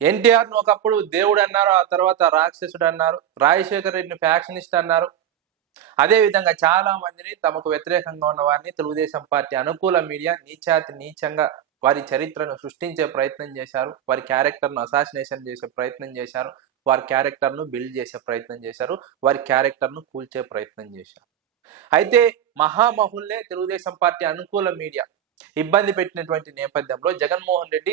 ఎన్టీఆర్ ను ఒకప్పుడు దేవుడు అన్నారు, ఆ తర్వాత రాక్షసుడు అన్నారు. రాజశేఖర రెడ్డిని ఫ్యాక్షనిస్ట్ అన్నారు. అదే విధంగా చాలా మందిని తమకు వ్యతిరేకంగా ఉన్న వారిని తెలుగుదేశం పార్టీ అనుకూల మీడియా నీచాతి నీచంగా వారి చరిత్రను సృష్టించే ప్రయత్నం చేశారు. వారి క్యారెక్టర్ను అసాసినేషన్ చేసే ప్రయత్నం చేశారు. వారి క్యారెక్టర్ను బిల్డ్ చేసే ప్రయత్నం చేశారు. వారి క్యారెక్టర్ను కూల్చే ప్రయత్నం చేశారు. అయితే మహామహుల్లే తెలుగుదేశం పార్టీ అనుకూల మీడియా ఇబ్బంది పెట్టినటువంటి నేపథ్యంలో జగన్మోహన్ రెడ్డి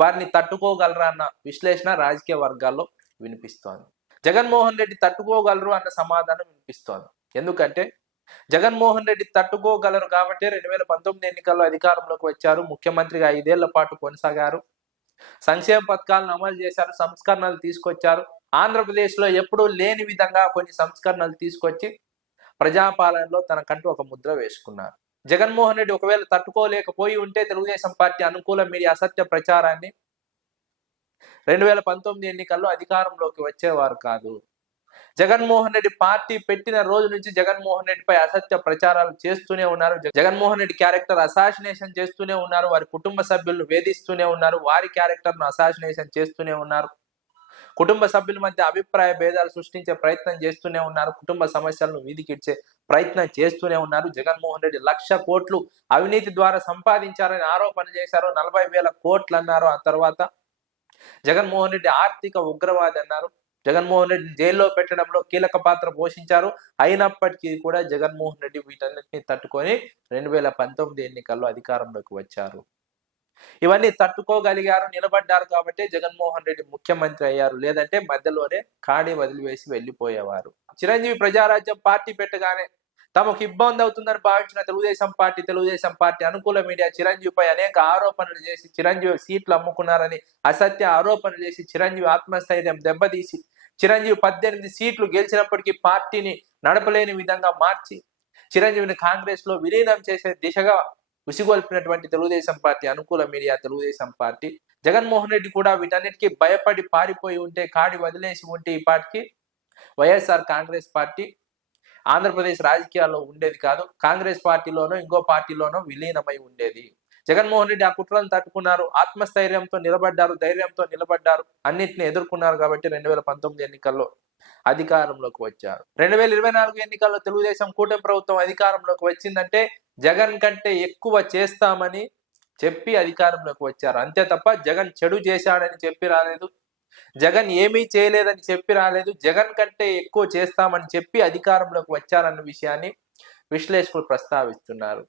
వారిని తట్టుకోగలరా అన్న విశ్లేషణ రాజకీయ వర్గాల్లో వినిపిస్తోంది. జగన్మోహన్ రెడ్డి తట్టుకోగలరు అన్న సమాధానం వినిపిస్తోంది. ఎందుకంటే జగన్మోహన్ రెడ్డి తట్టుకోగలరు కాబట్టి 2019 ఎన్నికల్లో అధికారంలోకి వచ్చారు. ముఖ్యమంత్రిగా 5 ఏళ్ల పాటు కొనసాగారు. సంక్షేమ పథకాలను అమలు చేశారు. సంస్కరణలు తీసుకొచ్చారు. ఆంధ్రప్రదేశ్లో ఎప్పుడూ లేని విధంగా కొన్ని సంస్కరణలు తీసుకొచ్చి ప్రజాపాలనలో తనకంటూ ఒక ముద్ర వేసుకున్నారు. జగన్మోహన్ రెడ్డి ఒకవేళ తట్టుకోలేకపోయి ఉంటే తెలుగుదేశం పార్టీ అనుకూల మీడియా అసత్య ప్రచారాన్ని 2019 ఎన్నికల్లో అధికారంలోకి వచ్చేవారు కాదు. జగన్మోహన్ రెడ్డి పార్టీ పెట్టిన రోజు నుంచి జగన్మోహన్ రెడ్డిపై అసత్య ప్రచారాలు చేస్తూనే ఉన్నారు. జగన్మోహన్ రెడ్డి క్యారెక్టర్ అసాసినేషన్ చేస్తూనే ఉన్నారు. వారి కుటుంబ సభ్యులను వేధిస్తూనే ఉన్నారు. వారి క్యారెక్టర్ను అసాసినేషన్ చేస్తూనే ఉన్నారు. కుటుంబ సభ్యుల మధ్య అభిప్రాయ భేదాలు సృష్టించే ప్రయత్నం చేస్తూనే ఉన్నారు. కుటుంబ సమస్యలను వీధికిడ్చే ప్రయత్నం చేస్తూనే ఉన్నారు. జగన్మోహన్ రెడ్డి 1,00,000 కోట్లు అవినీతి ద్వారా సంపాదించారని ఆరోపణ చేశారు. 40,000 కోట్లు అన్నారు. ఆ తర్వాత జగన్మోహన్ రెడ్డి ఆర్థిక ఉగ్రవాది అన్నారు. జగన్మోహన్ రెడ్డి జైల్లో పెట్టడంలో కీలక పాత్ర పోషించారు. అయినప్పటికీ కూడా జగన్మోహన్ రెడ్డి వీటన్నిటిని తట్టుకొని 2019 ఎన్నికల్లో అధికారంలోకి వచ్చారు. ఇవన్నీ తట్టుకోగలిగారు, నిలబడ్డారు కాబట్టి జగన్మోహన్ రెడ్డి ముఖ్యమంత్రి అయ్యారు. లేదంటే మధ్యలోనే కాడి వదిలివేసి వెళ్ళిపోయేవారు. చిరంజీవి ప్రజారాజ్యం పార్టీ పెట్టగానే తమకు ఇబ్బంది అవుతుందని భావించిన తెలుగుదేశం పార్టీ అనుకూల మీడియా చిరంజీవిపై అనేక ఆరోపణలు చేసి చిరంజీవి సీట్లు అమ్ముకున్నారని అసత్య ఆరోపణలు చేసి చిరంజీవి ఆత్మస్థైర్యం దెబ్బతీసి చిరంజీవి 18 సీట్లు గెలిచినప్పటికీ పార్టీని నడపలేని విధంగా మార్చి చిరంజీవిని కాంగ్రెస్ లో విలీనం చేసే దిశగా ఉసిగొల్పినటువంటి తెలుగుదేశం పార్టీ అనుకూల మీడియా తెలుగుదేశం పార్టీ. జగన్మోహన్ రెడ్డి కూడా వీటన్నిటికీ భయపడి పారిపోయి ఉంటే, కాడి వదిలేసి ఉంటే ఈ పార్టీకి వైఎస్ఆర్ కాంగ్రెస్ పార్టీ ఆంధ్రప్రదేశ్ రాజకీయాల్లో ఉండేది కాదు. కాంగ్రెస్ పార్టీలోనో ఇంకో పార్టీలోనో విలీనమై ఉండేది. జగన్మోహన్ రెడ్డి ఆ కుట్రలను తట్టుకున్నారు. ఆత్మస్థైర్యంతో నిలబడ్డారు, ధైర్యంతో నిలబడ్డారు, అన్నింటిని ఎదుర్కొన్నారు కాబట్టి 2019 ఎన్నికల్లో అధికారంలోకి వచ్చారు. 2024 ఎన్నికల్లో తెలుగుదేశం కూటమి ప్రభుత్వం అధికారంలోకి వచ్చిందంటే జగన్ కంటే ఎక్కువ చేస్తామని చెప్పి అధికారంలోకి వచ్చారు. అంతే తప్ప జగన్ చెడు చేశాడని చెప్పి రాలేదు. జగన్ ఏమీ చేయలేదని చెప్పి రాలేదు. జగన్ కంటే ఎక్కువ చేస్తామని చెప్పి అధికారంలోకి వచ్చారన్న విషయాన్ని విశ్లేషకులు ప్రస్తావిస్తున్నారు.